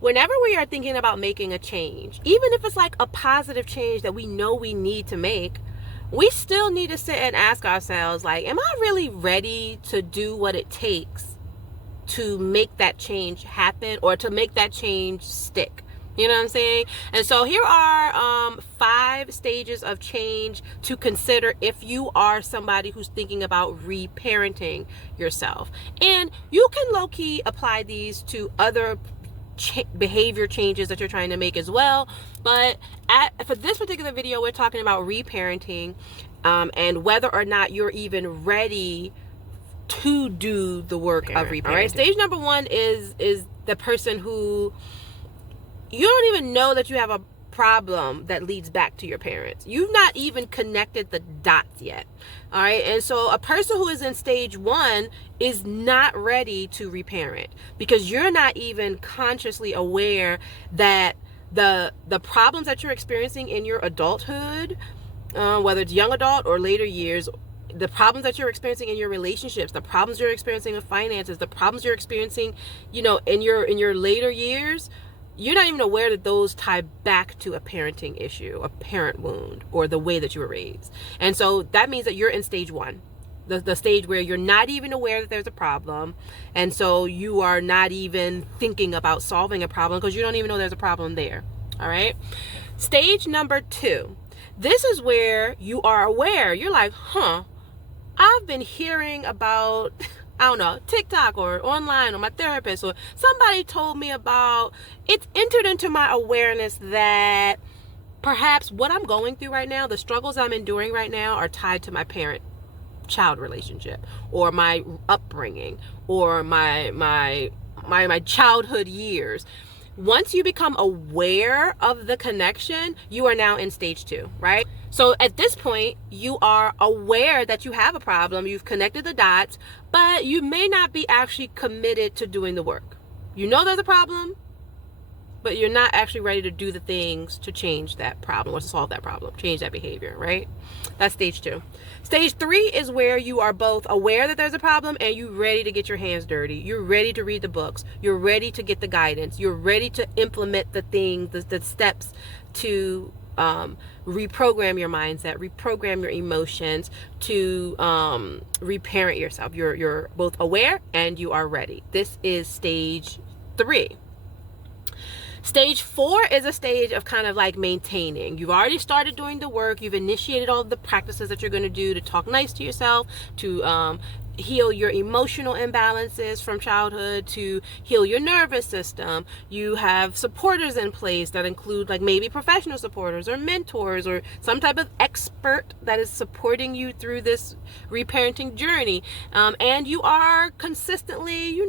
whenever we are thinking about making a change, even if it's like a positive change that we know we need to make, we still need to sit and ask ourselves, like, am I really ready to do what it takes to make that change happen or to make that change stick? You know what I'm saying? And so here are 5 stages of change to consider if you are somebody who's thinking about reparenting yourself. And you can low-key apply these to other behavior changes that you're trying to make as well. But for this particular video, we're talking about reparenting and whether or not you're even ready to do the work of reparenting. All right, stage number 1 is the person who you don't even know that you have a problem that leads back to your parents. You've not even connected the dots yet. All right. And so a person who is in stage 1 is not ready to reparent because you're not even consciously aware that the problems that you're experiencing in your adulthood, whether it's young adult or later years, the problems that you're experiencing in your relationships, the problems you're experiencing with finances, the problems you're experiencing, in your later years, you're not even aware that those tie back to a parenting issue, a parent wound, or the way that you were raised. And so that means that you're in stage 1, the stage where you're not even aware that there's a problem. And so you are not even thinking about solving a problem because you don't even know there's a problem there. All right. Stage number 2. This is where you are aware. You're like, I've been hearing about, I don't know, TikTok or online or my therapist or somebody told me about, it's entered into my awareness that perhaps what I'm going through right now, the struggles I'm enduring right now are tied to my parent-child relationship or my upbringing or my childhood years. Once you become aware of the connection, you are now in stage 2, right? So at this point, you are aware that you have a problem. You've connected the dots, but you may not be actually committed to doing the work. You know there's a problem, but you're not actually ready to do the things to change that problem or to solve that problem, change that behavior, right? That's stage 2. Stage 3 is where you are both aware that there's a problem and you're ready to get your hands dirty. You're ready to read the books. You're ready to get the guidance. You're ready to implement the things, the steps to reprogram your mindset, reprogram your emotions, to reparent yourself. You're both aware and you are ready. This is stage 3. Stage 4 is a stage of kind of like maintaining. You've already started doing the work. You've initiated all of the practices that you're going to do to talk nice to yourself, to heal your emotional imbalances from childhood, to heal your nervous system. You have supporters in place that include like maybe professional supporters or mentors or some type of expert that is supporting you through this reparenting journey. And you are consistently,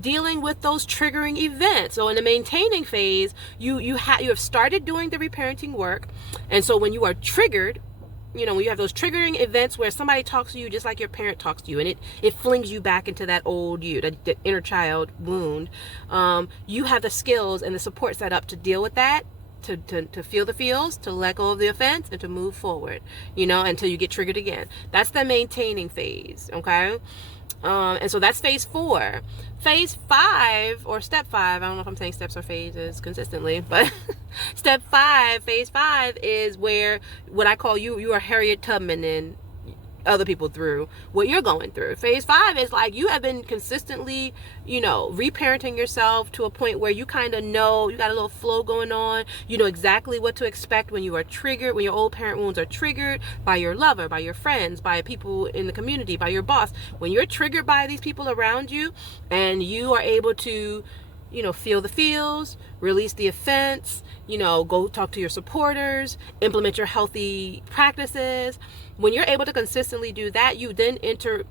dealing with those triggering events. So in the maintaining phase, you have started doing the reparenting work. And so when you are triggered, when you have those triggering events where somebody talks to you just like your parent talks to you, and it flings you back into that old you, that inner child wound, you have the skills and the support set up to deal with that, to feel the feels, to let go of the offense, and to move forward, until you get triggered again. That's the maintaining phase, okay? And so that's phase 4. Phase 5 or step 5, I don't know if I'm saying steps or phases consistently, but phase 5 is where what I call you are Harriet Tubman and other people through what you're going through. Phase 5 is like you have been consistently, reparenting yourself to a point where you kind of know, you got a little flow going on. You know exactly what to expect when you are triggered, when your old parent wounds are triggered by your lover, by your friends, by people in the community, by your boss. When you're triggered by these people around you and you are able to, feel the feels, release the offense, go talk to your supporters, implement your healthy practices. When you're able to consistently do that, you then enter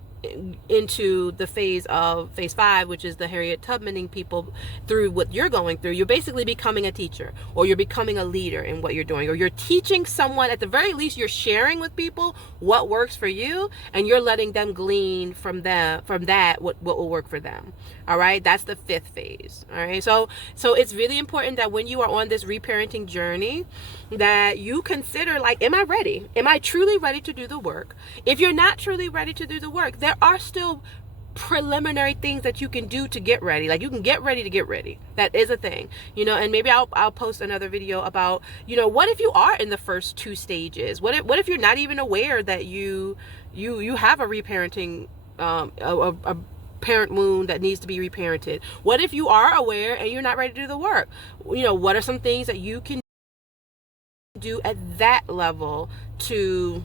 into the phase 5, which is the Harriet Tubmaning people through what you're going through. You're basically becoming a teacher, or you're becoming a leader in what you're doing, or you're teaching someone. At the very least, you're sharing with people what works for you, and you're letting them glean from that what will work for them. All right, that's the 5th phase. All right, so it's really important that when you are on this reparenting journey, that you consider, like, am I ready? Am I truly ready to do the work? If you're not truly ready to do the work, there are still preliminary things that you can do to get ready. Like, you can get ready to get ready. That is a thing, you know. And maybe I'll post another video about, you know, what if you are in the first 2 stages? What if you're not even aware that you have a reparenting, a parent wound that needs to be reparented? What if you are aware and you're not ready to do the work? You know, what are some things that you can do at that level to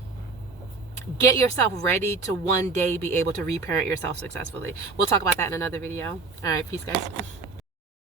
get yourself ready to one day be able to reparent yourself successfully? We'll talk about that in another video. All right, peace, guys.